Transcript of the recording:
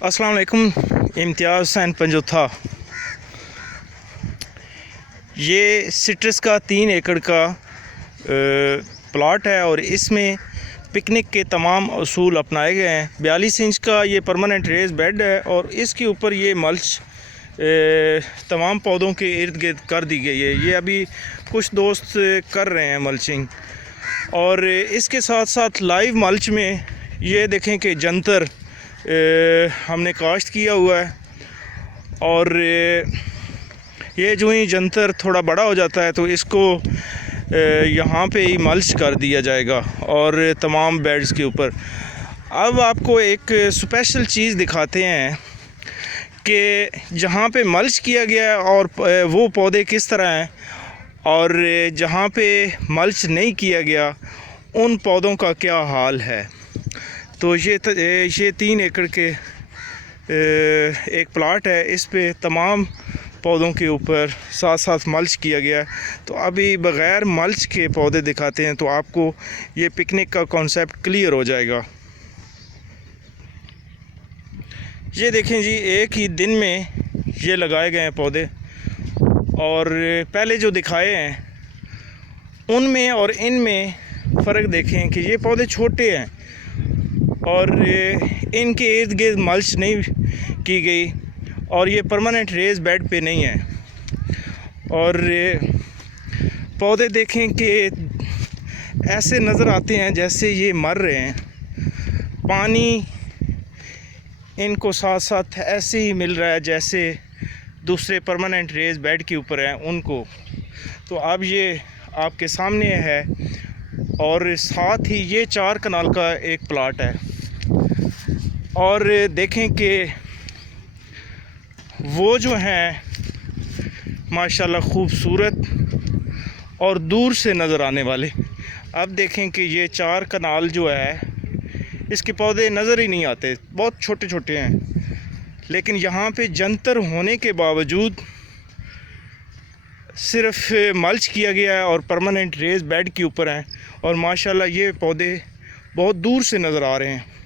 अस्सलाम वालेकुम। इम्तियाज़ हुसैन पंजोथा। ये सिट्रस का 3 एकड़ का प्लॉट है और इसमें पिकनिक के तमाम असूल अपनाए गए हैं। 42 इंच का ये परमानेंट रेज बेड है और इसके ऊपर ये मल्च तमाम पौधों के इर्द गिर्द कर दी गई है। ये अभी कुछ दोस्त कर रहे हैं मल्चिंग, और इसके साथ साथ लाइव मल्च में ये देखें कि जंतर हमने काश्त किया हुआ है, और ये जो ही जंतर थोड़ा बड़ा हो जाता है तो इसको यहाँ पे ही मल्च कर दिया जाएगा और तमाम बेड्स के ऊपर। अब आपको एक स्पेशल चीज़ दिखाते हैं कि जहाँ पे मल्च किया गया है और वो पौधे किस तरह हैं, और जहाँ पे मल्च नहीं किया गया उन पौधों का क्या हाल है। तो ये 3 एकड़ के एक प्लाट है। इस पे तमाम पौधों के ऊपर साथ साथ मल्च किया गया है। तो अभी बग़ैर मल्च के पौधे दिखाते हैं तो आपको ये पिकनिक का कॉन्सेप्ट क्लियर हो जाएगा। ये देखें जी, एक ही दिन में ये लगाए गए हैं पौधे, और पहले जो दिखाए हैं उनमें और इनमें फ़र्क देखें कि ये पौधे छोटे हैं और इनके इर्द गिर्द मल्च नहीं की गई, और ये परमानेंट रेज बेड पे नहीं है। और पौधे देखें कि ऐसे नज़र आते हैं जैसे ये मर रहे हैं। पानी इनको साथ साथ ऐसे ही मिल रहा है जैसे दूसरे परमानेंट रेज बेड के ऊपर हैं उनको। तो अब ये आपके सामने है, और साथ ही ये 4 कनाल का एक प्लाट है। और देखें कि वो जो हैं माशाल्लाह खूबसूरत और दूर से नज़र आने वाले। अब देखें कि ये 4 कनाल जो है इसके पौधे नज़र ही नहीं आते, बहुत छोटे छोटे हैं। लेकिन यहाँ पे जंतर होने के बावजूद सिर्फ मल्च किया गया है और परमानेंट रेज बेड के ऊपर हैं, और माशाल्लाह ये पौधे बहुत दूर से नज़र आ रहे हैं।